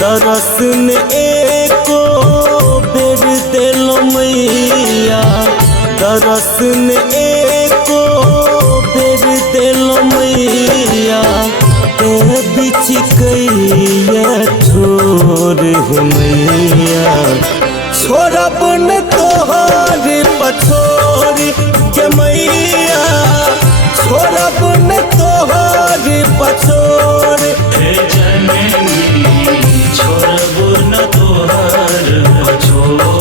दरसन एको बेर देलो मैया, दरसन एको बेर देलो मैया, ते बिछ कैया छोड़ मैया, छोड़ब न तोहर पछोर के मैया, छोड़ब न तोहर पछोर हे जननी छोड़ब न तोहर पछोर।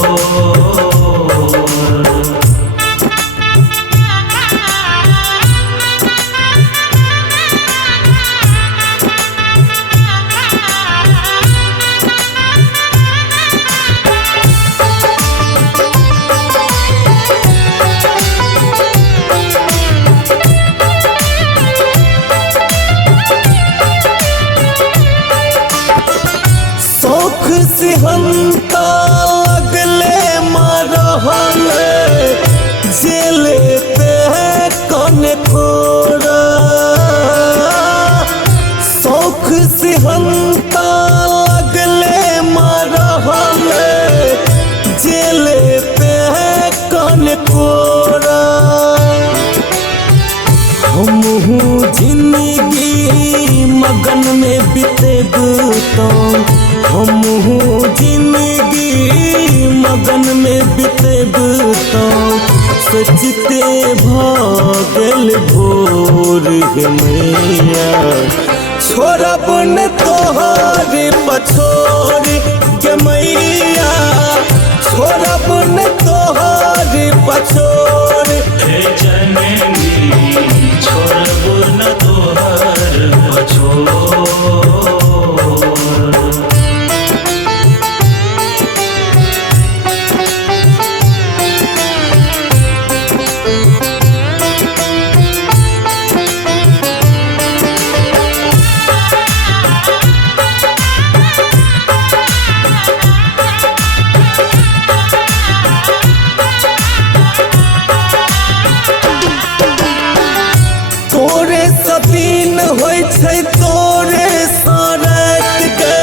सिहंता लगले मारहल जेल पे कन खोरा, शौख सिहंता लगले मारहल जेल पे कन खोरा, हमहू जिंदगी मगन में बितेब तो, हमहू जिंदगी मगन में बितेब तो, सोचते भागल भोर हे मैया, छोड़ब न तोहर पछोर के मैया, छोड़ब न तोहर पछोर हे जननी छोड़ब न तोहर पछोर। दिन होइ छै तोरे सरत गे,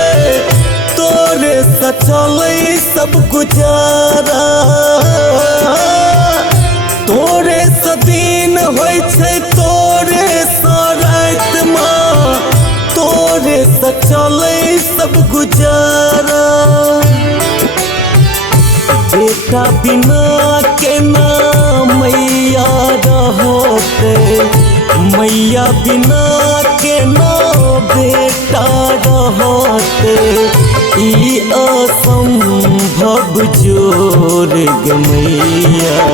तोरे से चलै सब गुजारा, तोरे से दिन होइ छै तोरे सरत माँ, तोरे से चलै सब गुजारा, बेटा बिना के ना मैया रहते, मैया बिना के ना बेटा रहते, ई असंभव जोर गे मैया,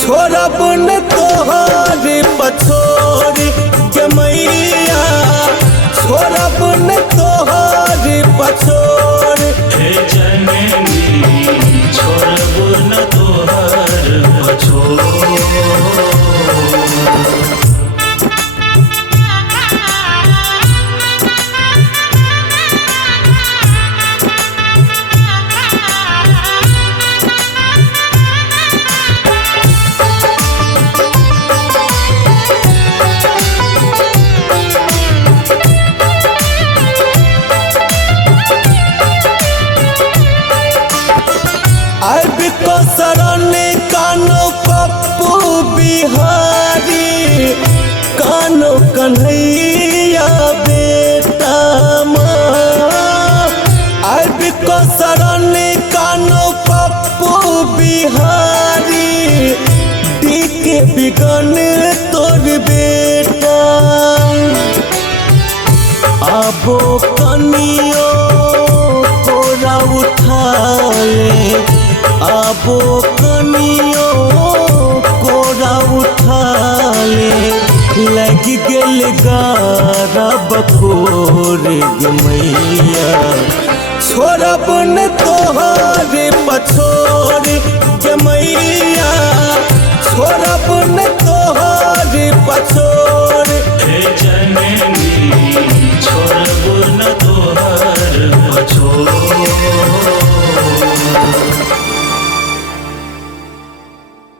छोड़ब न तोहर पछोर गे मैया, छोड़ब न तोहर पछोर हे जननी छोड़ब न तोहर पछोर। शरण कानो पप्पू बिहारी, कानो कन्हैया बेटा माँ, अब को शरण कानो पप्पू बिहारी, डीके बिगन तोर बेटा, आबो कनियो कोरा उठा ले, आबो कनियो कोरा उठा ले, लग गेल गारा बखोर गे मैया, छोड़ब न तोहर पछोर गे मैया, छोड़ब न तोहर पछोर हे जननी छोड़ब न तोहर पछोर।